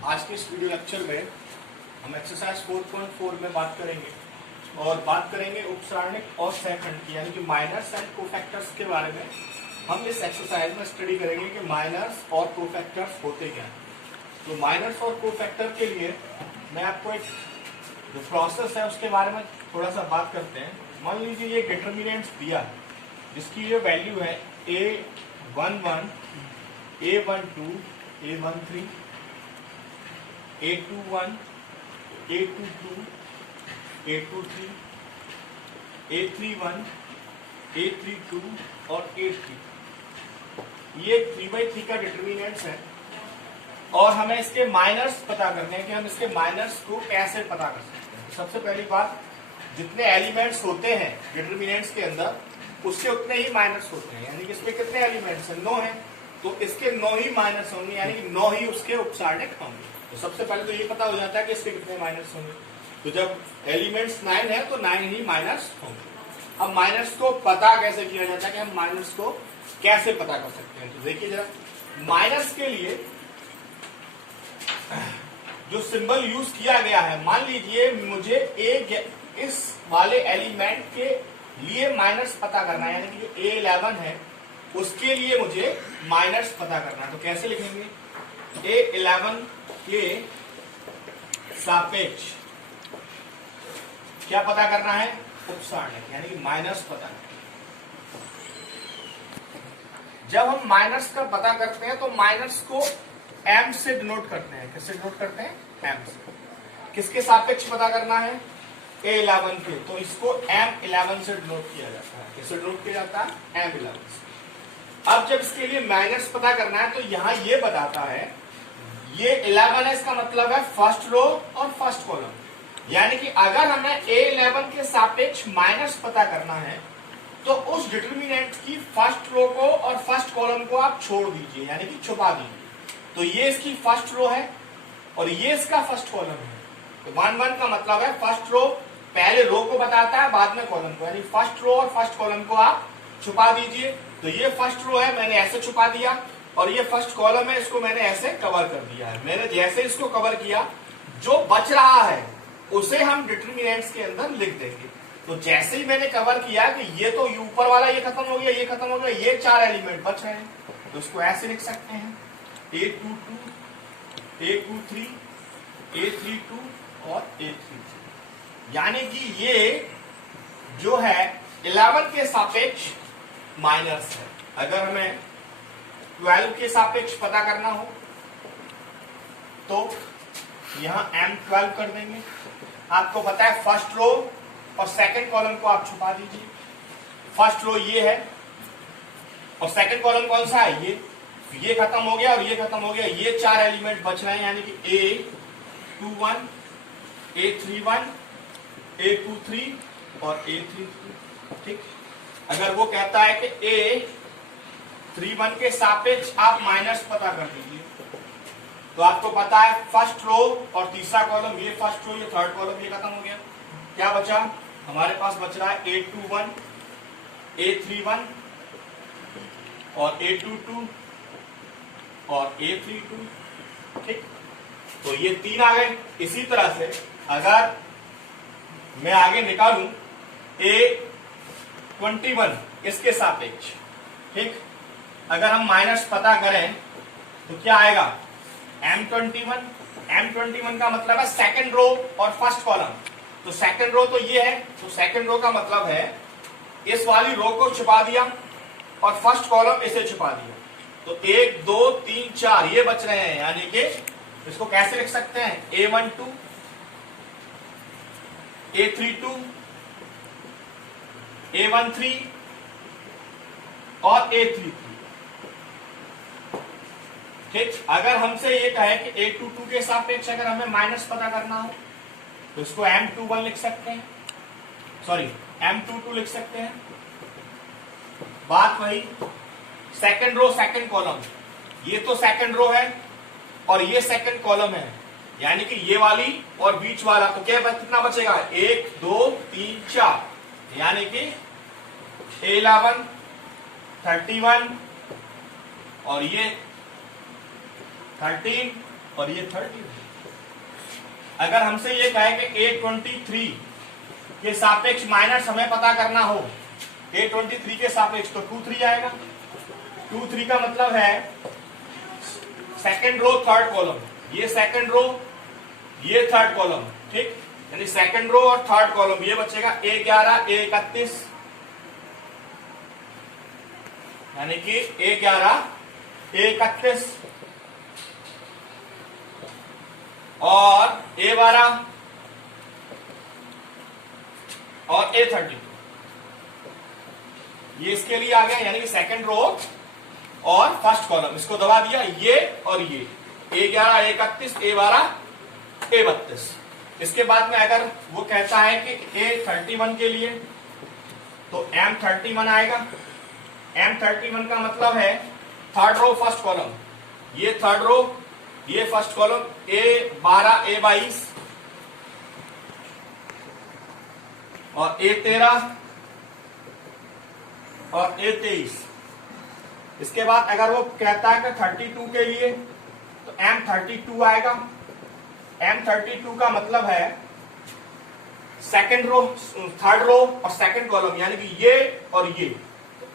आज के इस वीडियो लेक्चर में हम एक्सरसाइज 4.4 में बात करेंगे और बात करेंगे उपसारणिक और सहखंड की, यानी कि माइनर्स एंड कोफैक्टर्स के बारे में। हम इस एक्सरसाइज में स्टडी करेंगे कि माइनर्स और कोफैक्टर्स होते क्या हैं। तो माइनर्स और कोफैक्टर के लिए मैं आपको एक जो प्रोसेस है उसके बारे में थोड़ा सा बात करते हैं। मान लीजिए ये डिटर्मिनेंट्स दिया है जिसकी ये वैल्यू है A11, A12, A13, A21, A22, A23, A31, A32 और A3। ये 3/3 का डिटर्मिनेंट्स है और हमें इसके माइनर्स पता करने हैं कि हम इसके माइनर्स को कैसे पता कर सकते हैं। सबसे पहली बात, जितने एलिमेंट्स होते हैं डिटर्मिनेंट्स के अंदर उसके उतने ही माइनर्स होते हैं, यानी कि इसमें कितने एलिमेंट्स हैं, 9 हैं, तो इसके 9 ही माइनर्स होंगे, यानी कि 9 ही उसके उपसारणिक होंगे। तो सबसे पहले तो ये पता हो जाता है कि इसके कितने माइनर्स होंगे। तो जब एलिमेंट्स 9 है तो 9 ही माइनर्स होंगे। अब माइनर्स को पता कैसे किया जाता है कि हम माइनर्स को कैसे पता कर सकते हैं। तो देखिए जरा, माइनर्स के लिए जो सिंबल यूज किया गया है, मान लीजिए मुझे इस वाले एलिमेंट के लिए माइनस पता करना है, यानी कि जो A11 है उसके लिए मुझे माइनस पता करना है। तो कैसे लिखेंगे? A11 के सापेक्ष क्या पता करना है? उपसारणिक, यानी कि माइनस पता करना। जब हम माइनस का पता करते हैं तो माइनस को M से डिनोट करते हैं। किससे डिनोट करते हैं? M से। किसके सापेक्ष पता करना है? A11 के, तो इसको M11 से डिनोट किया जाता है। किससे डिनोट किया जाता है? M11 से। अब जब इसके लिए माइनस पता करना है तो यहां ये बताता है, ये 11 है, इसका मतलब है फर्स्ट रो और फर्स्ट कॉलम। यानी कि अगर हमें A11 के सापेक्ष माइनस पता करना है तो उस डिटर्मिनेंट की फर्स्ट रो को और फर्स्ट कॉलम को आप छोड़ दीजिए, यानी कि छुपा दीजिए। तो ये इसकी फर्स्ट रो है और ये इसका फर्स्ट कॉलम है। तो 1 का मतलब है फर्स्ट रो पहले रो को बताता है, बाद में कॉलम को, यानी फर्स्ट रो और फर्स्ट कॉलम को आप छुपा दीजिए। तो ये फर्स्ट रो है, मैंने ऐसे छुपा दिया, और ये फर्स्ट कॉलम है, इसको मैंने ऐसे कवर कर दिया है। मैंने जैसे इसको कवर किया, जो बच रहा है उसे हम डिटर्मिनेंट्स के अंदर लिख देंगे। तो जैसे ही मैंने कवर किया कि ये तो ऊपर वाला ये खत्म हो गया, ये खत्म हो गया, ये 4 एलिमेंट बच रहे हैं, तो इसको ऐसे लिख सकते हैं A22, A23, A32 और A33। यानी कि ये जो है 11 के सापेक्ष माइनस है। अगर हमें 12 के सापेक्ष पता करना हो तो यहां M12 कर देंगे। आपको पता है फर्स्ट रो और सेकंड कॉलम को आप छुपा दीजिए। फर्स्ट रो ये है और सेकंड कॉलम कौन सा है? ये खत्म हो गया और ये खत्म हो गया, ये 4 एलिमेंट बच रहे हैं, यानी कि A21, A31, A23 और A33। ठीक, अगर वो कहता है कि A31 के सापेक्ष आप माइनस पता कर दीजिए, तो आपको पता है फर्स्ट रो और तीसरा कॉलम, ये फर्स्ट रो, ये थर्ड कॉलम, ये खत्म हो गया। क्या बचा? हमारे पास बच रहा है A21, A31 और A22 और A32। ठीक, तो ये 3 आ गए। इसी तरह से अगर मैं आगे निकालूं A21 इसके सापेक्ष, ठीक, अगर हम माइनस पता करें तो क्या आएगा? M21 का मतलब है सेकंड रो और फर्स्ट कॉलम। तो सेकंड रो तो ये है, तो सेकंड रो का मतलब है इस वाली रो को छुपा दिया और फर्स्ट कॉलम इसे छुपा दिया। तो 1 2 3 4 ये बच रहे हैं, यानी कि इसको कैसे लिख सकते हैं? A12, A32, A13 और A33। ठीक, अगर हमसे ये कहे कि A22 के सापेक्ष अगर हमें माइनस पता करना हो तो इसको M21 लिख सकते हैं, सॉरी M22 लिख सकते हैं। बात वही, सेकंड रो सेकंड कॉलम, ये तो सेकंड रो है और ये सेकंड कॉलम है, यानी कि ये वाली और बीच वाला, तो क्या कितना बचेगा? 1 2 3 4, यानी कि A11, 31 और ये 13 और ये 30। अगर हमसे ये कहे कि A23 के सापेक्ष माइनस हमें पता करना हो, A23 के सापेक्ष, तो 23 आएगा। 23 का मतलब है सेकंड रो थर्ड कॉलम, ये सेकंड रो ये थर्ड कॉलम, ठीक, यानी सेकंड रो और थर्ड कॉलम ये बचेगा A11 A31, यानी कि A11 A31 और A12 और A32, ये इसके लिए आ गया, यानी कि सेकंड रो और फर्स्ट कॉलम, इसको दबा दिया ये और ये A11 A31 A12 A32। इसके बाद में अगर वो कहता है कि A31 के लिए तो M31 आएगा। M31 का मतलब है थर्ड रो फर्स्ट कॉलम, ये थर्ड रो ये फर्स्ट कॉलम A12 A22 और A13 और A23। इसके बाद अगर वो कहता है कि 32 के लिए तो M32 आएगा। M32 का मतलब है सेकंड रो थर्ड रो और सेकंड कॉलम, यानी कि ये और ये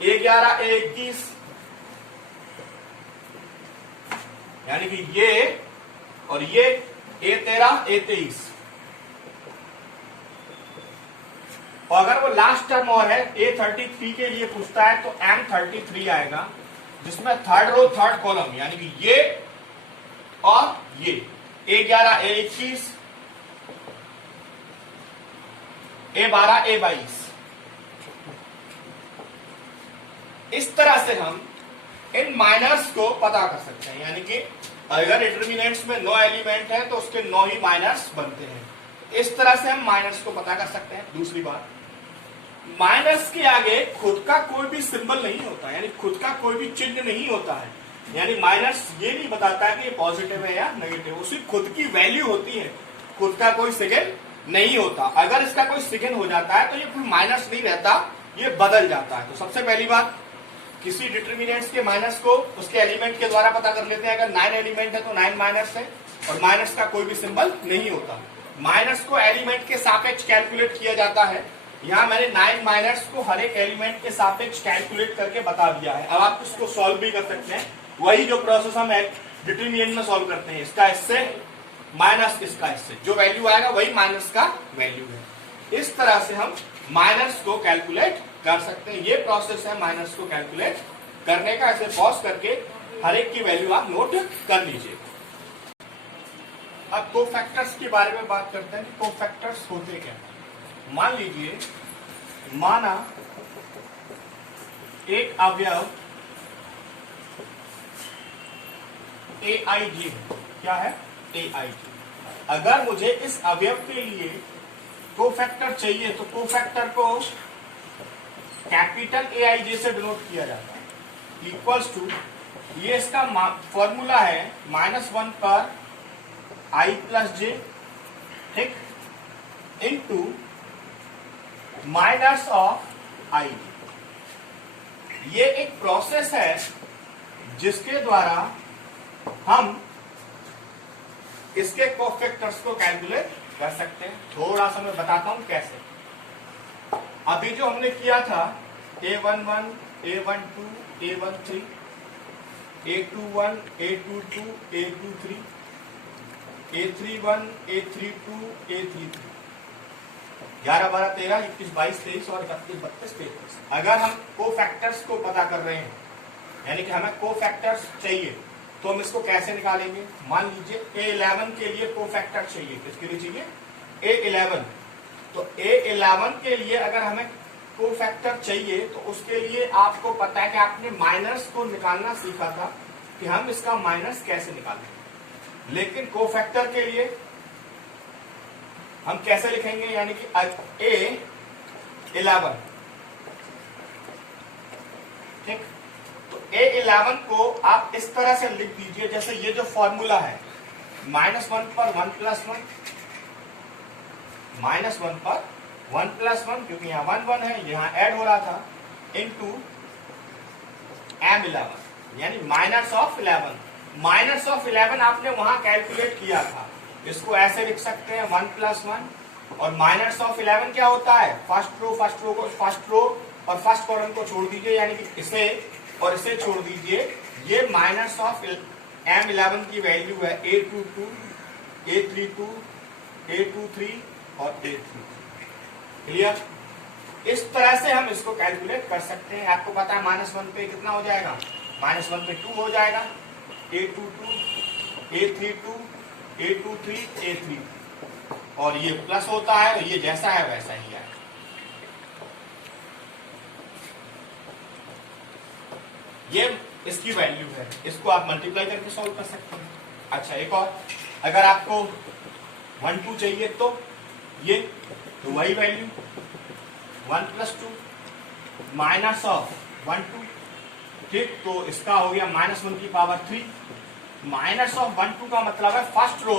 A11 A21, यानी कि ये और ये A13 A23। और अगर वो लास्ट टर्म और है A33 के लिए पूछता है तो M33 आएगा, जिसमें थर्ड रो थर्ड कॉलम, यानी कि ये और ये A11 A21 A12 A22। इस तरह से हम इन माइनर्स को पता कर सकते हैं, यानी कि अगर डिटरमिनेंट्स में 9 एलिमेंट है तो उसके 9 ही माइनर्स बनते हैं। इस तरह से हम माइनर्स को पता कर सकते हैं। दूसरी बात, माइनस के आगे खुद का कोई भी सिंबल नहीं होता, यानी खुद का कोई भी चिन्ह नहीं होता है, यानी माइनस ये नहीं बताता है कि ये पॉजिटिव है या नेगेटिव, उसकी खुद की वैल्यू होती है, खुद का कोई सिग्न नहीं होता। अगर इसका कोई सिग्न हो जाता है तो ये कोई माइनस नहीं रहता, ये बदल जाता है। तो सबसे पहली बात, किसी डिटरमिनेंट्स के माइनस को उसके एलिमेंट के द्वारा पता कर लेते हैं। अगर 9 एलिमेंट है तो 9 माइनस है और माइनस का कोई भी सिंबल नहीं होता। माइनस को एलिमेंट के सापेक्ष कैलकुलेट किया जाता है। यहाँ मैंने 9 माइनस को हर एक एलिमेंट के सापेक्ष कैलकुलेट करके बता दिया है। अब आप इसको सॉल्व भी कर सकते हैं, वही जो प्रोसेस हम डिटरमिनेंट में सॉल्व करते हैं, इसका इससे माइनस इसका इससे, जो वैल्यू आएगा वही माइनस का वैल्यू है। इस तरह से हम माइनस को कैलकुलेट कर सकते हैं। ये प्रोसेस है माइनस को कैलकुलेट करने का। ऐसे पॉज करके हर एक की वैल्यू आप नोट कर लीजिए। अब कोफैक्टर्स के बारे में बात करते हैं। कोफैक्टर्स होते क्या? मान लीजिए, माना एक अवयव AIJ है। क्या है? AIJ। अगर मुझे इस अवयव के लिए कोफैक्टर चाहिए तो कोफैक्टर को कैपिटल AIJ से डिनोट किया जाता है। इक्वल्स टू, ये इसका फॉर्मूला है -1 पर I प्लस J, ठीक, इनटू माइनस ऑफ I। ये एक प्रोसेस है जिसके द्वारा हम इसके कोफैक्टर्स को कैलकुलेट कर सकते हैं। थोड़ा सा मैं बताता हूं कैसे। अभी जो हमने किया था A11 A12 A13 A21 A22 A23 A31 A32 A33, 11 12 13 21 22 23 और 31 32 33। अगर हम कोफैक्टर्स को पता कर रहे हैं, यानी कि हमें कोफैक्टर्स चाहिए, तो हम इसको कैसे निकालेंगे? मान लीजिए A11 के लिए कोफैक्टर चाहिए। किसके लिए चाहिए? A11। तो A11 के लिए अगर हमें कोफैक्टर चाहिए तो उसके लिए आपको पता है कि आपने माइनस को निकालना सीखा था कि हम इसका माइनस कैसे निकालें। लेकिन कोफैक्टर के लिए हम कैसे लिखेंगे? यानी कि A11, ठीक। तो A11 को आप इस तरह से लिख दीजिए, जैसे ये जो फॉर्मूला है -1 पर 1 + 1, -1 पर 1 + 1, क्योंकि यहाँ 1 1 है, यहाँ ऐड हो रहा था, इनटू M11, यानी माइनस ऑफ 11, माइनस ऑफ 11 आपने वहां कैलकुलेट किया था, इसको ऐसे लिख सकते हैं 1 + 1, और माइनस ऑफ 11 क्या होता है, फर्स्ट रो और फर्स्ट कॉलम को छोड़ दीजिए, यानी कि इसे और इसे छोड़ दीजिए। ये माइनस ऑफ M11 की वैल्यू है A22, A32, A23 और A33। क्लियर? इस तरह से हम इसको कैलकुलेट कर सकते हैं। आपको पता है -1 पे कितना हो जाएगा, -1 पे 2 हो जाएगा, A22, A32, A23, A3, और ये प्लस होता है, ये जैसा है वैसा ही है। ये इसकी वैल्यू है, इसको आप मल्टीप्लाई करके सॉल्व कर सकते हैं। अच्छा, एक और, अगर आपको 1, 2 चाहिए तो ये तो वही वैल्यू 1 + 2 माइनस ऑफ 1, 2, ठीक, तो इसका हो गया -1⁻3। माइनस ऑफ 1, 2 का मतलब है फर्स्ट रो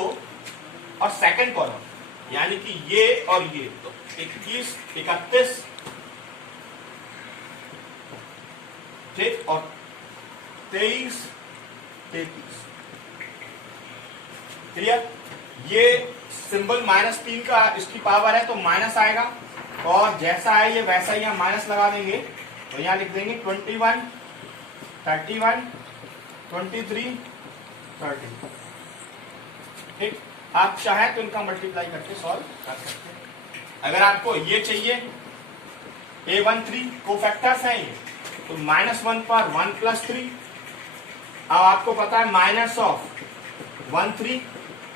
और सेकंड कॉलम, यानी कि ये और ये, तो 21, 31, ठीक, और 23, 33। क्लियर? ये सिंबल -3 का इसकी पावर है तो माइनस आएगा, और जैसा है ये वैसा ही हम माइनस लगा देंगे, तो यहां लिख देंगे 21, 31, 23, 30। ठीक, आप चाहें तो इनका मल्टीप्लाई करके सॉल्व कर सकते हैं। अगर आपको ये चाहिए, A13 कोफैक्टर्स हैं ये, तो -1 पर 1 + 3, अब आपको पता है माइनस ऑफ 13,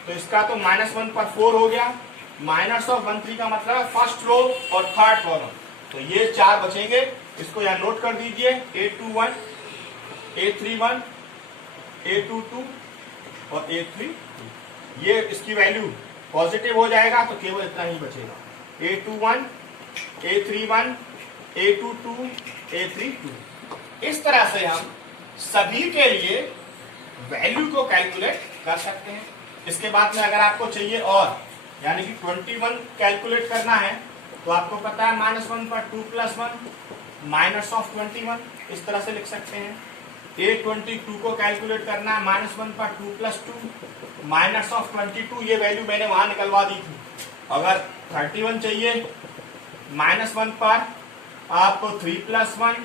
तो इसका तो -1 पर 4 हो गया। माइनस ऑफ 13 का मतलब है फर्स्ट रो और थर्ड कॉलम, तो ये 4 बचेंगे, इसको यहां नोट कर दीजिए, A21, A31, A22 और A32। ये इसकी वैल्यू पॉजिटिव हो जाएगा तो केवल इतना ही बचेगा, A21, A31, A22, A32। इस तरह से हम सभी के लिए वैल्यू को कैलकुलेट कर सकते हैं। इसके बाद में अगर आपको चाहिए और, यानी कि 21 कैलकुलेट करना है, तो आपको पता है -1 पर 2 + 1 माइनस ऑफ 21, इस तरह से लिख सकते हैं। A22 को कैलकुलेट करना है, -1 पर 2 + 2 माइनस ऑफ 22, ये वैल्यू मैंने वहां निकलवा दी थी। अगर 31 चाहिए, -1 पर आपको 3 + 1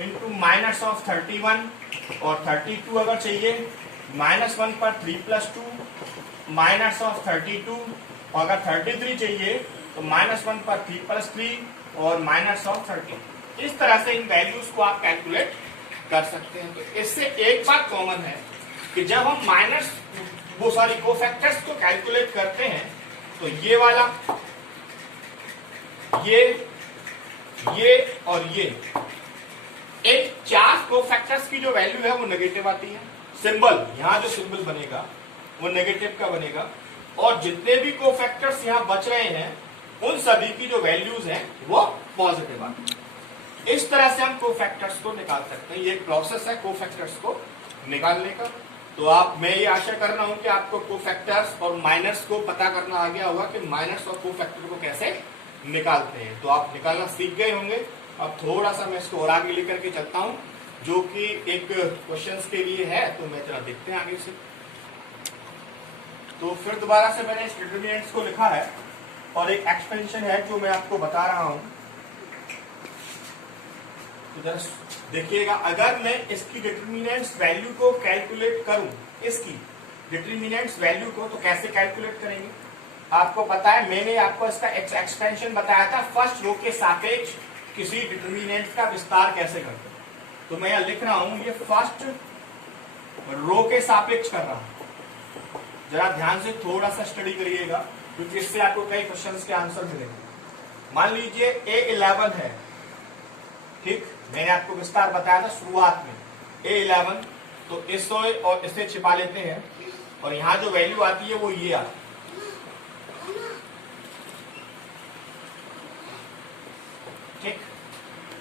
इंटू माइनस ऑफ 31, और 32 अगर चाहिए, -1 पर 3 + 2 माइनस ऑफ 32, और अगर 33 चाहिए तो -1 पर 3 + 3 और माइनस ऑफ 30। इस तरह से इन वैल्यूज को आप कैलकुलेट कर सकते हैं। तो इससे एक बात कॉमन है कि जब हम कोफैक्टर्स को कैलकुलेट करते हैं, तो ये वाला, ये और ये, इन 4 कोफैक्टर्स की जो वैल्यू है वो नेगेटिव आती है। सिंबल, यहां जो सिंबल बनेगा वो नेगेटिव का बनेगा, और जितने भी कोफैक्टर्स यहां बच रहे हैं उन सभी की जो वैल्यूज हैं वो पॉजिटिव आती है। इस तरह से हम कोफैक्टर्स को निकाल सकते हैं। ये एक प्रोसेस है कोफैक्टर्स को निकालने का। तो मैं ये आशा कर रहा हूं कि आपको कोफैक्टर्स और माइनर्स को पता करना आ गया होगा कि माइनर्स और कोफैक्टर को कैसे निकालते हैं। तो आप निकालना सीख गए होंगे। अब थोड़ा सा मैं इसको और आगे लेकर के चलता हूं, जो कि एक क्वेश्चंस के लिए है, तो मैं जरा देखते हैं आगे से। तो फिर दोबारा से मैंने इस डिटरमिनेंट्स को लिखा है, और एक एक्सपेंशन है जो मैं आपको बता रहा हूं। तो जरा देखिएगा, अगर मैं इसकी डिटरमिनेंट्स वैल्यू को कैलकुलेट करूं, इसकी डिटरमिनेंट्स वैल्यू को, तो कैसे कैलकुलेट करेंगे? आपको पता है मैंने आपको इसका एक्सपेंशन बताया था, फर्स्ट रो के सापेक्ष किसी डिटरमिनेंट्स का विस्तार कैसे करते हैं। तो मैं यहां लिख रहा हूं, ये फर्स्ट रो के सापेक्ष कर रहा हूं। जरा ध्यान से थोड़ा सा स्टडी करिएगा, क्योंकि इससे आपको कई क्वेश्चंस के आंसर मिलेंगे। मान लीजिए A11 है, ठीक, मैंने आपको विस्तार बताया था शुरुआत में, A11, तो इसे और इसे छिपा लेते हैं, और यहां जो वैल्यू आती है वो ये आती है। ठीक,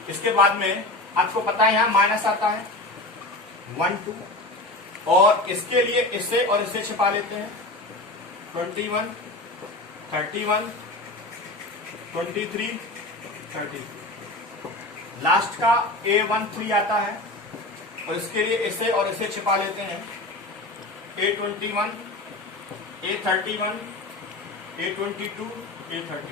इसके बाद में आपको पता है यहां माइनस आता है 1, 2, और इसके लिए इसे और इसे छिपा लेते हैं, 21, 31, 23, 30। लास्ट का A13 आता है, और इसके लिए इसे और इसे छिपा लेते हैं, A21, A31, A22, A32।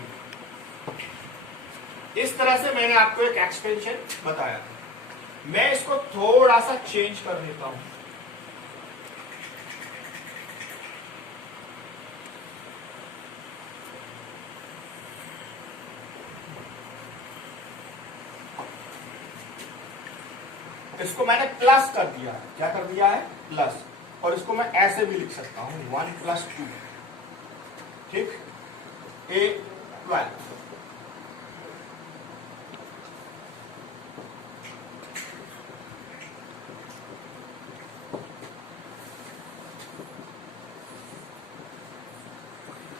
इस तरह से मैंने आपको एक एक्सपेंशन बताया। मैं इसको थोड़ा सा चेंज कर देता हूं। इसको मैंने प्लस कर दिया है। क्या कर दिया है? प्लस। और इसको मैं ऐसे भी लिख सकता हूं 1 + 2, ठीक, A12।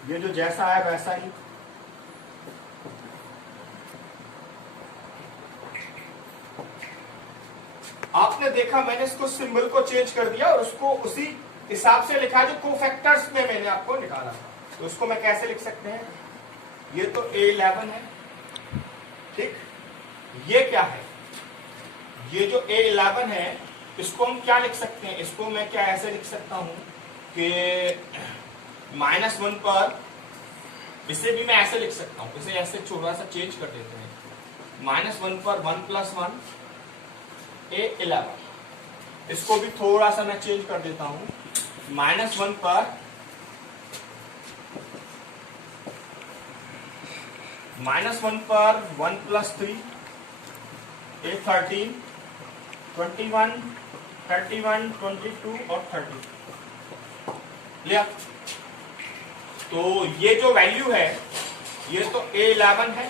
ये जो जैसा है वैसा ही। आपने देखा मैंने इसको सिंबल को चेंज कर दिया और उसको उसी हिसाब से लिखा जो कोफैक्टर्स में मैंने आपको निकाला था। तो उसको मैं कैसे लिख सकते हैं? ये तो A11 है, ठीक। ये क्या है? ये जो A11 है इसको हम क्या लिख सकते हैं? इसको मैं क्या ऐसे लिख सकता हूं कि -1 पर, इसे भी मैं ऐसे लिख सकता हूं, इसे ऐसे थोड़ा सा चेंज कर देते हैं। -1 पर 1 + 1 A11। इसको भी थोड़ा सा मैं चेंज कर देता हूं। -1 पर -1 पर 1 + 3 A13, 21, 31, 22 और 30 लिया। तो ये जो वैल्यू है ये तो A11 है।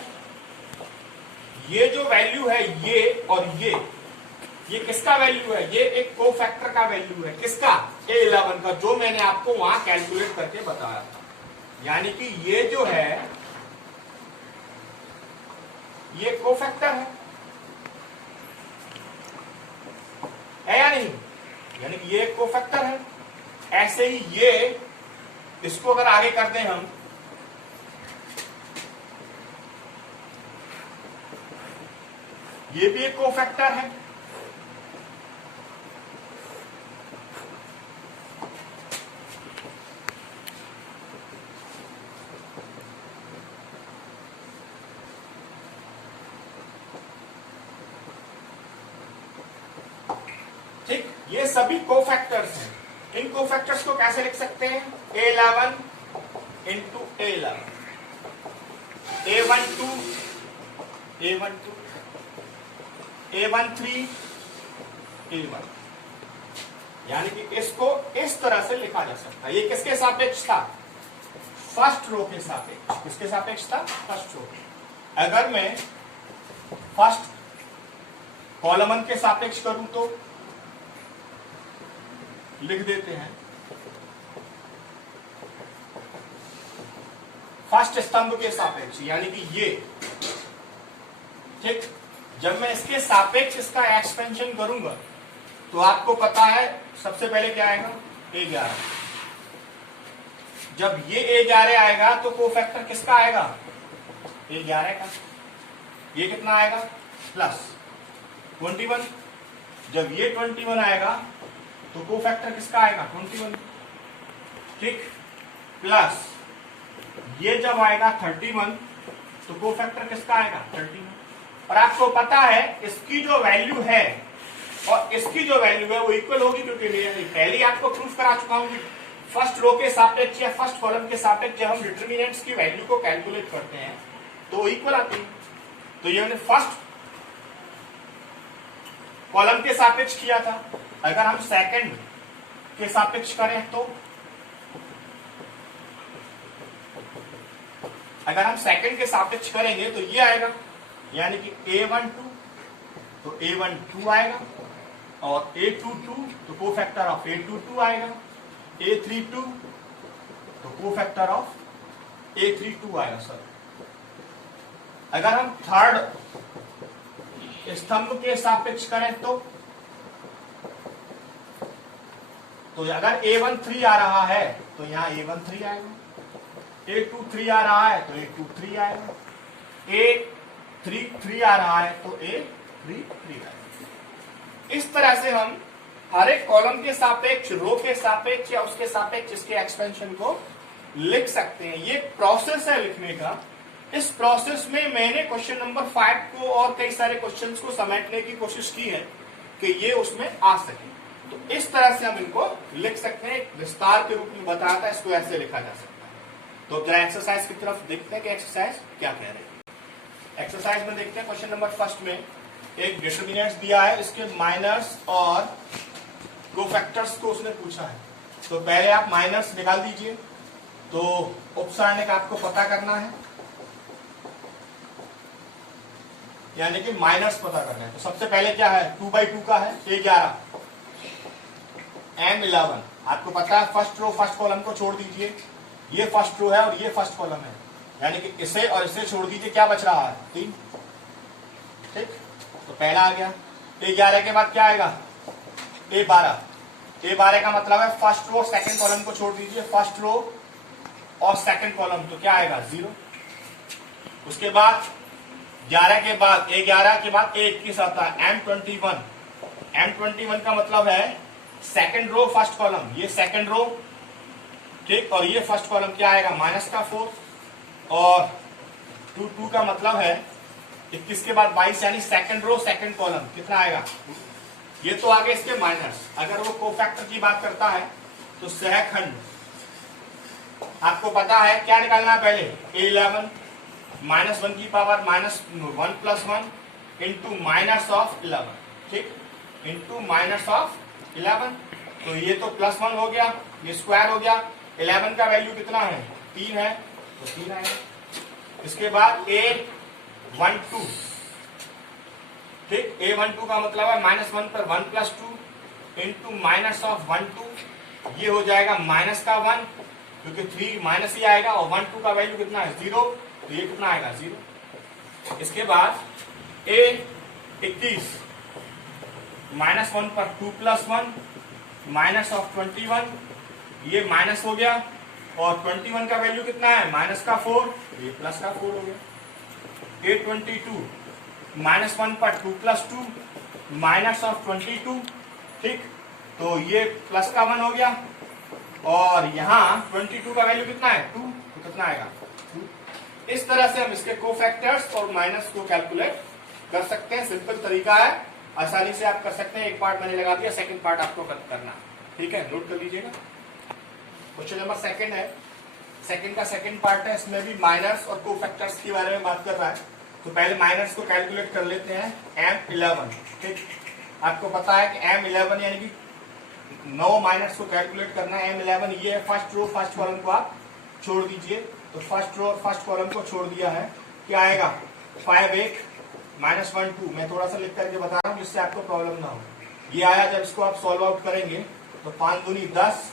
ये जो वैल्यू है ये और ये किसका वैल्यू है? ये एक कोफैक्टर का वैल्यू है। किसका? A11 का, जो मैंने आपको वहां कैलकुलेट करके बताया था। यानी कि ये जो है ये कोफैक्टर है या नहीं? यानी कि ये कोफैक्टर है। ऐसे ही ये, इसको अगर आगे कर दें हम, ये भी एक कोफैक्टर है। ठीक, ये सभी कोफैक्टर्स हैं। इन कोफैक्टर्स को कैसे लिख सकते हैं? A11 × A11, A12, A12, A13, A1। यानी कि इसको इस तरह से लिखा जा सकता है। ये किसके सापेक्ष था? फर्स्ट रो के सापेक्ष। किसके सापेक्ष था? First row. अगर मैं फर्स्ट कॉलम के सापेक्ष करूं तो लिख देते हैं फर्स्ट स्तंभ के सापेक्ष, यानी कि ये, ठीक। जब मैं इसके सापेक्ष इसका एक्सपेंशन करूंगा तो आपको पता है सबसे पहले क्या आएगा? A11। जब ये A11 आएगा तो कोफैक्टर किसका आएगा? A11 का। ये कितना आएगा? +21। जब ये 21 आएगा तो कोफैक्टर किसका आएगा? 21, ठीक। प्लस ये जब आएगा 31 तो कोफैक्टर किसका आएगा? 31। और आपको पता है इसकी जो वैल्यू है और इसकी जो वैल्यू है वो इक्वल होगी, क्योंकि पहले ही आपको प्रूफ करा चुका हूं कि फर्स्ट रो के सापेक्ष या फर्स्ट कॉलम के सापेक्ष जब हम डिटरमिनेंट्स की वैल्यू को कैलकुलेट करते हैं तो इक्वल आती है। तो ये हमने फर्स्ट कॉलम के सापेक्ष किया था। अगर हम सेकंड के सापेक्ष करें तो, अगर हम सेकंड के सापेक्ष करेंगे तो ये आएगा, यानी कि A12 तो A12 आएगा, और A22 तो कोफैक्टर ऑफ A22 आएगा, A32 तो कोफैक्टर ऑफ A32 आएगा। सर अगर हम थर्ड स्तंभ के सापेक्ष करें तो अगर A13 आ रहा है तो यहाँ A13 आएगा, A23 आ रहा है तो A23 आएगा, A33 आ रहा है तो A33 आएगा। इस तरह से हम हर एक कॉलम के सापेक्ष, रो के सापेक्ष या उसके सापेक्ष इसके एक्सपेंशन को लिख सकते हैं। ये प्रोसेस है लिखने का। इस प्रोसेस में मैंने क्वेश्चन नंबर 5 को और कई सारे क्वेश्चंस को समेटने की कोशिश की है कि ये उसमें आ सके। तो इस तरह से हम इनको लिख सकते हैं, विस्तार के रूप में बताया था, इसको ऐसे लिखा जा सकता है। तो जरा एक्सरसाइज की तरफ देखते हैं कि एक्सरसाइज क्या कह रहे हैं। एक्सरसाइज में देखते हैं क्वेश्चन नंबर फर्स्ट में एक डिटरमिनेंट्स दिया है, इसके माइनर्स और कोफैक्टर्स को उसने पूछा है। तो पहले आप माइनर्स निकाल दीजिए। तो उपसारणिक आपको पता करना है, यानी कि माइनर्स पता करना है। तो सबसे पहले क्या है, 2/2 का है, A11 M11। आपको पता है फर्स्ट रो फर्स्ट कॉलम को छोड़ दीजिए, ये फर्स्ट रो है और ये फर्स्ट कॉलम है, यानी कि इसे और इसे छोड़ दीजिए, क्या बच रहा है 3। ठीक, तो पहला आ गया। A11 के बाद क्या आएगा, A12। A12 का मतलब है फर्स्ट रो सेकंड कॉलम को छोड़ दीजिए, फर्स्ट रो और सेकंड कॉलम, तो क्या आएगा 0। उसके बाद 11 के बाद A11 के बाद A21 आता है M21। M21 का मतलब है सेकंड रो फर्स्ट कॉलम, ये सेकंड रो, ठीक, और ये फर्स्ट कॉलम क्या आएगा माइनस का 4। और 2 का मतलब है 21 के बाद 22, यानी सेकंड रो सेकंड कॉलम, कितना आएगा। ये तो आगे इसके माइनस। अगर वो कोफैक्टर की बात करता है तो सहखंड आपको पता है क्या निकालना है, पहले A11 -1 की पावर -1 + 1 इंटू माइनस ऑफ 11, ठीक, इंटू माइनस ऑफ 11। तो ये तो +1 हो गया, ये स्क्वायर हो गया। 11 का वैल्यू कितना है, 3 है, तो 3 आएगा। इसके बाद A12, ठीक, A12 का मतलब है -1 पर 1 + 2 इंटू माइनस ऑफ 1 2, ये हो जाएगा माइनस का 1, क्योंकि 3 माइनस ही आएगा, और 1 2 का वैल्यू कितना है 0, तो ये कितना आएगा 0। इसके बाद A21 -1 पर 2 + 1 माइनस ऑफ 21, ये माइनस हो गया, और 21 का वैल्यू कितना है -4, ये प्लस का 4 हो गया। A22 -1 पर 2 + 2 माइनस ऑफ 22, ठीक, तो ये प्लस का 1 हो गया, और यहाँ 22 का वैल्यू कितना है 2, तो कितना आएगा 2। इस तरह से हम इसके कोफैक्टर्स और माइनस को कैलकुलेट कर सकते हैं। सिंपल तरीका है, आसानी से आप कर सकते हैं। एक पार्ट मैंने लगा दिया, सेकंड पार्ट आपको करना, ठीक है, नोट कर लीजिएगा। क्वेश्चन नंबर सेकंड है, सेकंड का सेकंड पार्ट है, इसमें भी माइनर्स और कोफैक्टर्स के बारे में बात कर रहा है। तो पहले माइनर्स को कैलकुलेट कर लेते हैं। M11, ठीक, आपको पता है कि M11 यानी कि 9 माइनर्स को कैलकुलेट करना है। M11 ये है फर्स्ट रो फर्स्ट कॉलम को आप छोड़ दीजिए, तो फर्स्ट रो और फर्स्ट कॉलम को छोड़ दिया है, क्या आएगा 5 1 -1 2। मैं थोड़ा सा लिख करके बता रहा हूँ जिससे आपको प्रॉब्लम ना हो। ये आया, जब इसको आप सॉल्व आउट करेंगे तो 5 दूनी 10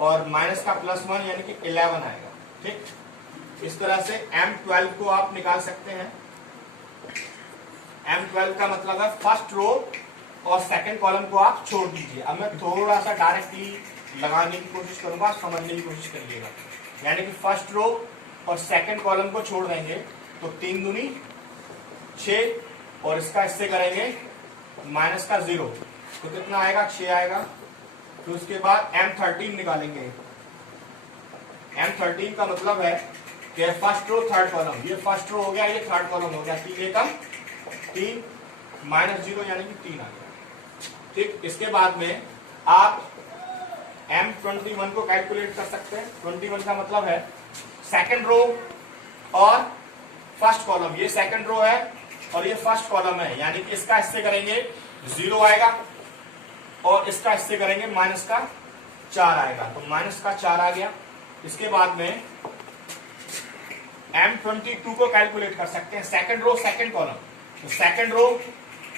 और माइनस का +1 यानी कि 11 आएगा, ठीक। इस तरह से M12 को आप निकाल सकते हैं। M12 का मतलब है फर्स्ट रो और सेकंड कॉलम को आप छोड़ दीजिए। अब मैं थोड़ा सा डायरेक्टली लगाने की कोशिश करूंगा, समझने की कोशिश करिएगा। यानी कि फर्स्ट रो और सेकंड कॉलम को छोड़ देंगे तो 3 दूनी 6, और इसका इससे करेंगे माइनस का 0, तो कितना आएगा 6 आएगा। तो उसके बाद M13 निकालेंगे। M13 का मतलब है कि फर्स्ट रो थर्ड कॉलम, ये फर्स्ट रो हो गया, ये थर्ड कॉलम हो गया, 3 एकम 3 -0 यानी कि 3 आ गया, ठीक। इसके बाद में आप M21 को कैलकुलेट कर सकते हैं। 21 का मतलब है सेकंड रो और फर्स्ट कॉलम, ये सेकंड रो है और ये फर्स्ट कॉलम है, यानी कि इसका इससे करेंगे 0 आएगा, और इसका इससे करेंगे माइनस का 4 आएगा, तो माइनस का 4 आ गया। इसके बाद में M22 को कैलकुलेट कर सकते हैं। सेकंड रो सेकंड कॉलम, तो सेकंड रो,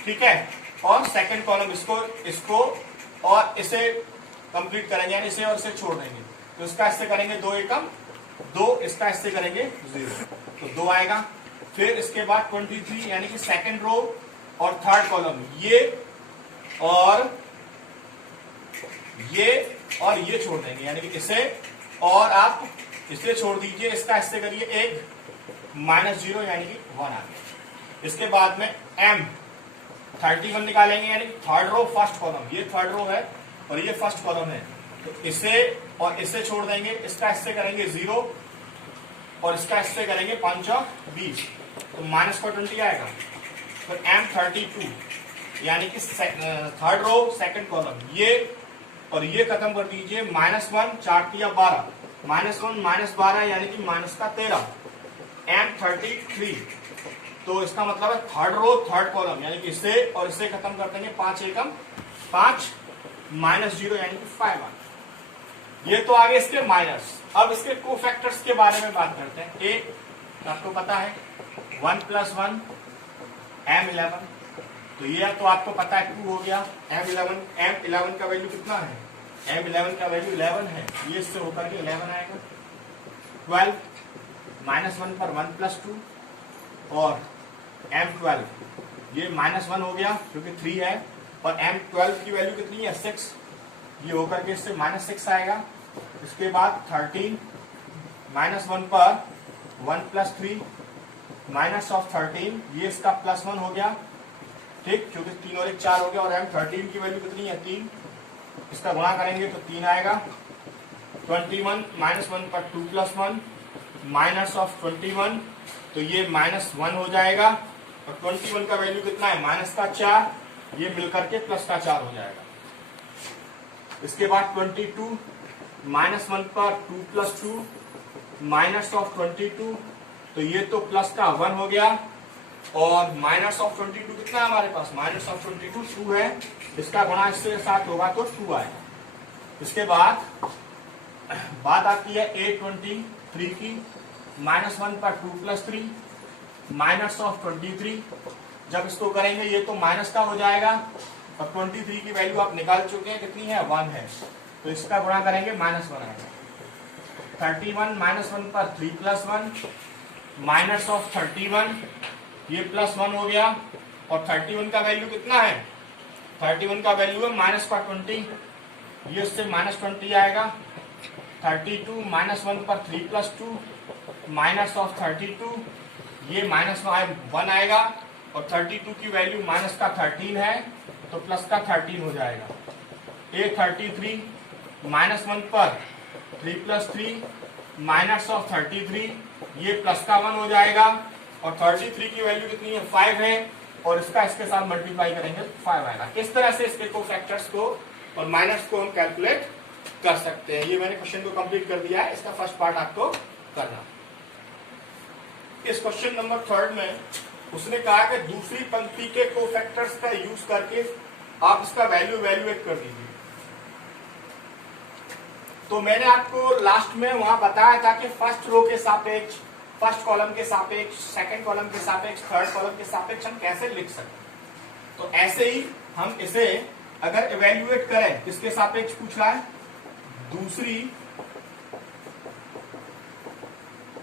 ठीक है, और सेकंड कॉलम, इसको और इसे कंप्लीट करेंगे, यानी इसे और इसे छोड़ देंगे, तो इसका इससे करेंगे 2 एकम 2, इसका इससे करेंगे 0, तो 2 आएगा। फिर इसके बाद 23 यानी कि सेकंड रो और थर्ड कॉलम, ये और ये छोड़ देंगे, यानी कि इसे और आप इसे छोड़ दीजिए, इसका इससे करिए 1 -0 यानी कि 1 आ गया। इसके बाद में 31 निकालेंगे यानी थर्ड रो फर्स्ट कॉलम, ये थर्ड रो है और ये फर्स्ट कॉलम है, तो इसे और इसे छोड़ देंगे, इसका इससे करेंगे 0 और इसका इससे करेंगे 5 और 20, तो माइनस का 20 आएगा। फिर M32 यानी कि थर्ड रो सेकंड कॉलम, ये और ये खत्म कर दीजिए, -1 4 या 12, -1 -12 यानी कि माइनस का 13, M33, तो इसका मतलब है थर्ड रो थर्ड कॉलम यानी कि इसे और इसे खत्म कर देंगे, 5 एकम 5 -0 यानी कि 5। ये तो आगे इसके माइनस। अब इसके कोफैक्टर्स के बारे में बात करते हैं। एक आपको पता है 1 + 1 M11, तो ये तो आपको पता है 2 हो गया। M11 का वैल्यू कितना है? M11 का वैल्यू 11 है, ये इससे होकर के 11 आएगा। 12 -1 पर 1 + 2 और M12 ये -1 हो गया क्योंकि 3 है, और M12 की वैल्यू कितनी है? 6, ये होकर के इससे -6 आएगा। इसके बाद 13 -1 पर 1 + 3 -13, ये इसका +1 हो गया, ठीक, क्योंकि 3 और 1 4 हो गया, और M13 की वैल्यू कितनी है? 3, इसका गुणा करेंगे तो 3 आएगा। 21 -1 पर 2 + 1 -21, तो ये -1 हो जाएगा, और 21 का वैल्यू कितना है? -4, ये मिलकर के +4 हो जाएगा। इसके बाद 22 -1 पर 2 + 2 -22, तो ये तो +1 हो गया, और -22 कितना है हमारे पास? -22 2 है, इसका गुणा इसके साथ होगा तो 2 आएगा। इसके बाद बात आती है A23 की, -1 पर 2 + 3 -23, जब इसको करेंगे ये तो माइनस का हो जाएगा, और 23 की वैल्यू आप निकाल चुके हैं, कितनी है? 1 है, तो इसका गुणा करेंगे -1 आएगा। 31 -1 पर 3 + 1 -31, ये +1 हो गया, और 31 का वैल्यू कितना है? 31 का वैल्यू है -20, ये उससे -20 आएगा। 32 -1 पर 3 + 2 -32, ये -1 आएगा, और 32 की वैल्यू -13 है, तो +13 हो जाएगा। A33 -1 पर 3 + 3 -33, ये +1 हो जाएगा, और 33 की वैल्यू कितनी है? 5 है, और इसका इसके साथ मल्टीप्लाई करेंगे 5 आएगा। किस तरह से इसके कोफैक्टर्स को और माइनस को हम कैलकुलेट कर सकते हैं, ये मैंने क्वेश्चन को कंप्लीट कर दिया है, इसका फर्स्ट पार्ट आपको करना। इस क्वेश्चन नंबर 3 में उसने कहा कि दूसरी पंक्ति के कोफैक्टर्स का यूज करके आप इसका वैल्यू वैल्यूएट कर दीजिए। तो मैंने आपको लास्ट में वहां बताया था कि फर्स्ट रो के सापेक्ष, फर्स्ट कॉलम के सापेक्ष, सेकंड कॉलम के सापेक्ष, थर्ड कॉलम के सापेक्ष हम कैसे लिख सकते हैं। तो ऐसे ही हम इसे अगर इवेल्युएट करें, किसके सापेक्ष पूछ रहा है? दूसरी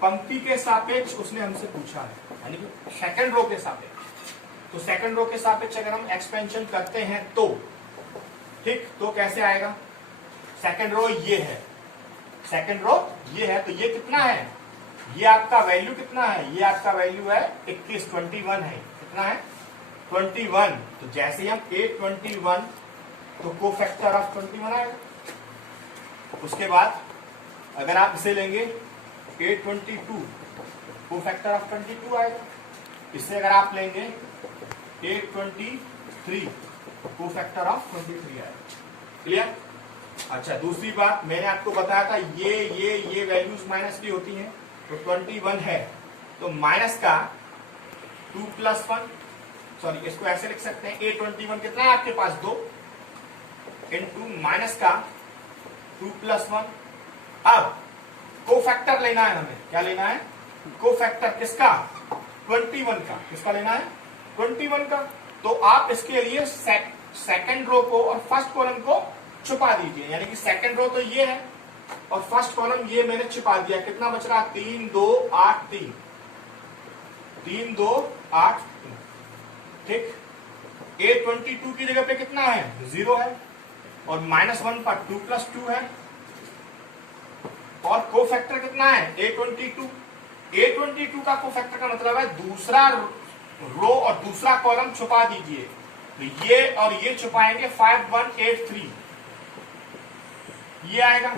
पंक्ति के सापेक्ष उसने हमसे पूछा है, यानी कि सेकंड रो के सापेक्ष। तो सेकंड रो के सापेक्ष अगर हम एक्सपेंशन करते हैं तो ठीक, तो कैसे आएगा? सेकंड रो ये है, सेकंड रो ये है, तो ये कितना है? ये आपका वैल्यू कितना है? ये आपका वैल्यू है 21, 21 है, कितना है? 21। तो जैसे ही हम A21, तो कोफैक्टर ऑफ 21 आएगा। उसके बाद अगर आप इसे लेंगे A22, कोफैक्टर ऑफ 22 आएगा। इससे अगर आप लेंगे A23, कोफैक्टर ऑफ 23 आएगा। क्लियर? अच्छा, दूसरी बात मैंने आपको बताया था, ये वैल्यूज माइनस की होती हैं, तो 21 है, तो माइनस का 2 + 1, सॉरी इसको ऐसे लिख सकते हैं, A21 कितना है आपके पास? 2 इंटू माइनस का 2 + 1। अब कोफैक्टर लेना है हमें, क्या लेना है? कोफैक्टर किसका? 21 का। किसका लेना है? 21 का। तो आप इसके लिए सेकंड रो को और फर्स्ट कॉलम को छुपा दीजिए, यानी कि सेकंड रो तो ये है और फर्स्ट कॉलम ये मैंने छिपा दिया। कितना बच रहा? 3 2 8 3, 3 2 8 3, ठीक। A22 की जगह पे कितना है? 0 है, और -1 पर 2 + 2 है, और कोफैक्टर कितना है? A22। A22 का कोफैक्टर का मतलब है दूसरा रो और दूसरा कॉलम छुपा दीजिए, तो ये और ये छुपाएंगे 5183, ये आएगा।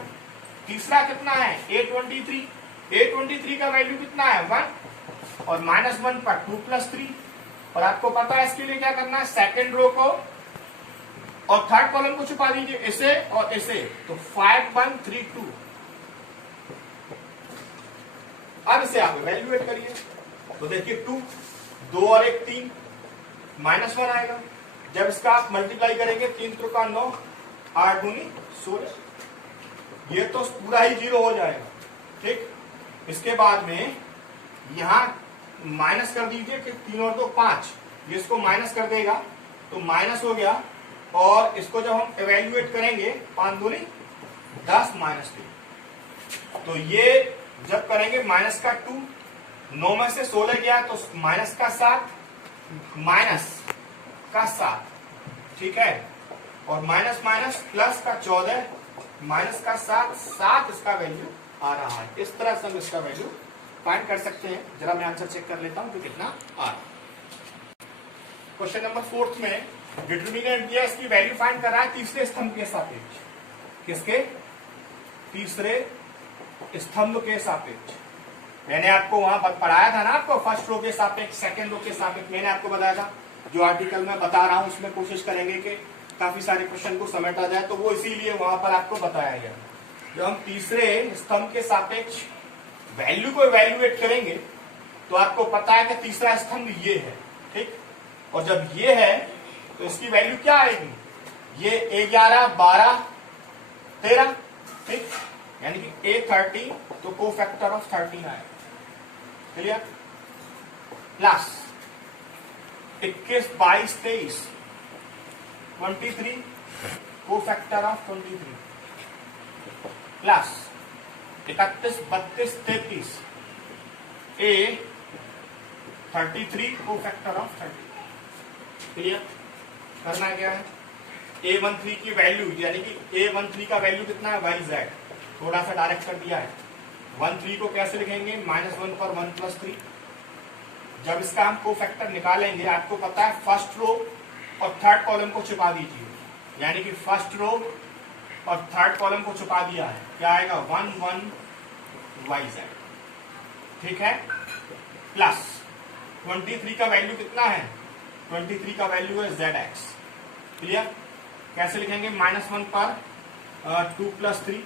तीसरा कितना है 823, 823 का वैल्यू कितना है 1 और -1 पर 2 + 3, और आपको पता है इसके लिए क्या करना है, सेकंड रो को और थर्ड कॉलम को छुपा दीजिए, इसे और इसे, तो 5132। अब इसे आप इवैल्यूएट करिए, तो देखिए 2, 2 और 1 3, -1 आएगा। जब इसका आप मल्टीप्लाई करेंगे 3 × 9, 8 × 16, ये तो पूरा ही 0 हो जाएगा। ठीक, इसके बाद में यहां माइनस कर दीजिए कि 3 और 2 5, ये इसको माइनस कर देगा तो माइनस हो गया, और इसको जब हम इवैल्यूएट करेंगे 5 × 2 = 10 -3, तो ये जब करेंगे माइनस का 2, 9 में से 16 गया तो माइनस का 7, माइनस का 7, ठीक है, और माइनस माइनस प्लस का 14, माइनस का 7, 7 इसका वैल्यू आ रहा है। इस तरह से हम इसका वैल्यू फाइंड कर सकते हैं। जरा मैं आंसर चेक कर लेता हूं कि कितना आ रहा है। क्वेश्चन नंबर 4 में डिटरमिनेंट दिया, इसकी वैल्यू फाइंड कर रहा है तीसरे स्तंभ के सापेक्ष। किसके? तीसरे स्तंभ के सापेक्ष। मैंने आपको वहां पढ़ाया था ना, आपको फर्स्ट रो के सापेक्ष, सेकंड रो के सापेक्ष मैंने आपको बताया था। जो आर्टिकल मैं बता रहा हूं उसमें कोशिश करेंगे कि काफी सारे क्वेश्चन को समेटा जाए, तो वो इसीलिए वहां पर आपको बताया गया। जब हम तीसरे स्तंभ के सापेक्ष वैल्यू को इवैल्यूएट करेंगे तो आपको पता है कि तीसरा स्तंभ ये है, ठीक, और जब ये है तो इसकी वैल्यू क्या आएगी, ये 11 12 13, ठीक, यानी कि A13, तो कोफैक्टर ऑफ 13 आएगा। Clear? Plus 21 22 23, 23, cofactor of 23, plus 31 32 33, A33, cofactor of 30। Clear? करना क्या है, A13 की वैल्यू, यानी कि A13 का वैल्यू कितना है YZ, थोड़ा सा डायरेक्ट कर दिया है। 13 को कैसे लिखेंगे, -1 पर 1 + 3। जब इसका हम कोफैक्टर निकालेंगे, आपको पता है फर्स्ट रो और थर्ड कॉलम को छुपा दीजिए, यानी कि फर्स्ट रो और थर्ड कॉलम को छुपा दिया है, क्या आएगा 1 1 YZ, ठीक है, प्लस 23 का वैल्यू कितना है, 23 का वैल्यू है ZX। क्लियर? कैसे लिखेंगे, -1 पर 2 + 3,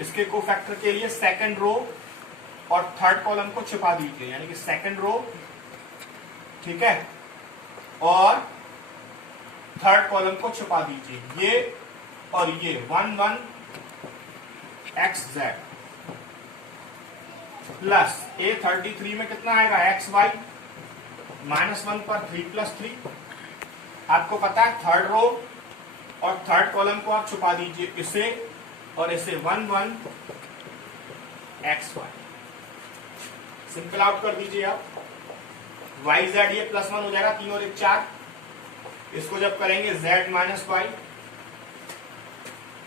इसके कोफैक्टर के लिए सेकंड रो और थर्ड कॉलम को छुपा दीजिए, यानी कि सेकंड रो, ठीक है, और थर्ड कॉलम को छुपा दीजिए, ये और ये 1 1 XZ, प्लस A33 में कितना आएगा XY, -1 पर 3 + 3। आपको पता है थर्ड रो और थर्ड कॉलम को आप छुपा दीजिए, इसे और इसे 1 1 XY, सिंपल आउट कर दीजिए आप। YZ ये +1 हो जाएगा, 3 और 1 4, इसको जब करेंगे Z - Y,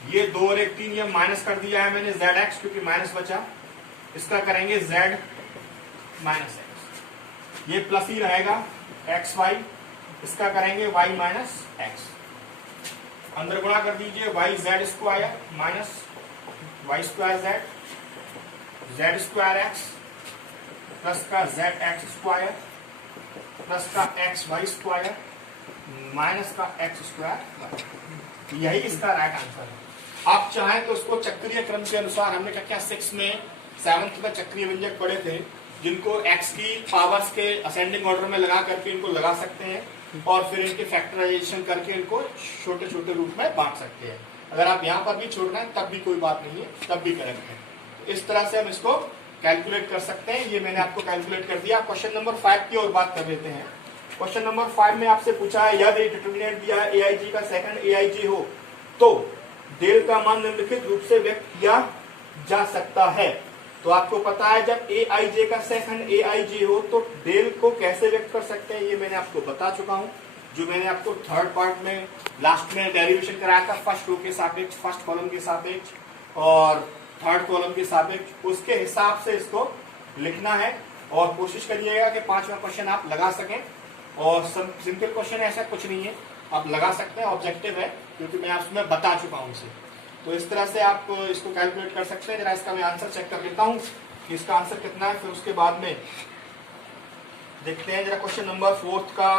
ये 2 और 1 3, ये माइनस कर दिया है मैंने ZX क्योंकि माइनस बचा, इसका करेंगे Z - X, ये प्लस ही रहेगा XY, इसका करेंगे Y - X, अंदर गुणा कर दीजिए, YZ² minus Y² Z² X plus का ZX² प्लस का XY² माइनस का X², यही इसका राइट आंसर है। आप चाहें तो उसको चक्रीय क्रम के अनुसार, हमने क्या 6 में 7th में चक्रीय व्यंजक पढ़े थे, जिनको x की पावर्स के असेंडिंग ऑर्डर में लगा करके इनको लगा सकते हैं और फिर इनके फैक्टराइजेशन करके इनको छोटे छोटे रूप में बांट सकते हैं। अगर आप यहाँ पर भी छोड़ रहे हैं तब भी कोई बात नहीं है, तब भी करेक्ट है। तो इस तरह से हम इसको कैलकुलेट कर सकते हैं। ये मैंने आपको कैलकुलेट कर दिया। क्वेश्चन नंबर 5 की और बात कर लेते हैं। क्वेश्चन नंबर 5 में आपसे पूछा है यदि डिटरमिनेंट दिया है AIG का सेकंड AIG हो तो डेल का मान निम्नलिखित रूप से व्यक्त किया जा सकता है। तो आपको पता है जब AIJ का सेकंड AIG हो तो डेल को कैसे व्यक्त कर सकते हैं, ये मैंने आपको बता चुका हूं। जो मैंने आपको थर्ड पार्ट में लास्ट में डेरिवेशन कराया था, फर्स्ट रो के सापेक्ष, फर्स्ट कॉलम के सापेक्ष और थर्ड कॉलम के सापेक्ष, उसके हिसाब से इसको लिखना है और कोशिश करिएगा कि 5वां क्वेश्चन आप लगा सकें। और सिंपल क्वेश्चन ऐसा कुछ नहीं है, आप लगा सकते हैं, ऑब्जेक्टिव है क्योंकि मैं आपको बता चुका हूं इसे। तो इस तरह से आप इसको कैलकुलेट कर सकते हैं। जरा इसका मैं आंसर चेक कर लेता हूं कि इसका आंसर कितना है, फिर उसके बाद में देखते हैं। जरा क्वेश्चन नंबर 4 का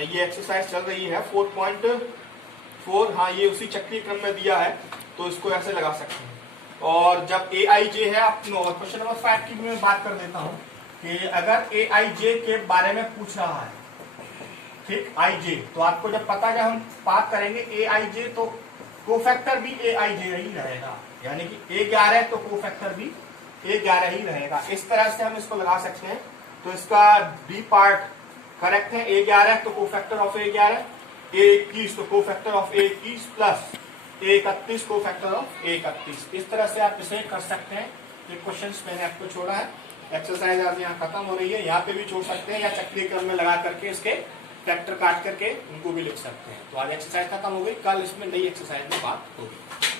ये एक्सरसाइज चल रही है 4.4। हाँ, ये उसी चक्रीय क्रम में दिया है, तो इसको ऐसे लगा सकते हैं। और जब ए आई जे है, और क्वेश्चन नंबर 5 की भी मैं बात कर देता हूं कि अगर ए आई जे के बारे में पूछ रहा है, ठीक, आई जे, तो आपको जब पता, जब हम बात करेंगे ए आई जे, तो कोफैक्टर भी ए आई जे ही रहेगा, यानी कि A11 तो कोफैक्टर भी A11 ही रहेगा। इस तरह से हम इसको लगा सकते हैं। तो इसका डी पार्ट करेक्ट है, A11 तो कोफैक्टर ऑफ A11, A21 तो cofactor of A21 plus A31 cofactor of A31। इस तरह से आप इसे कर सकते हैं। ये क्वेश्चंस मैंने आपको छोड़ा है, एक्सरसाइज आज यहाँ खत्म हो रही है। यहाँ पे भी छोड़ सकते हैं या चक्रीय क्रम में लगा करके इसके फैक्टर काट करके उनको भी लिख सकते हैं। तो आज एक्सरसाइज खत्म हो गई, कल इसमें नई एक्सरसाइज में बात होगी।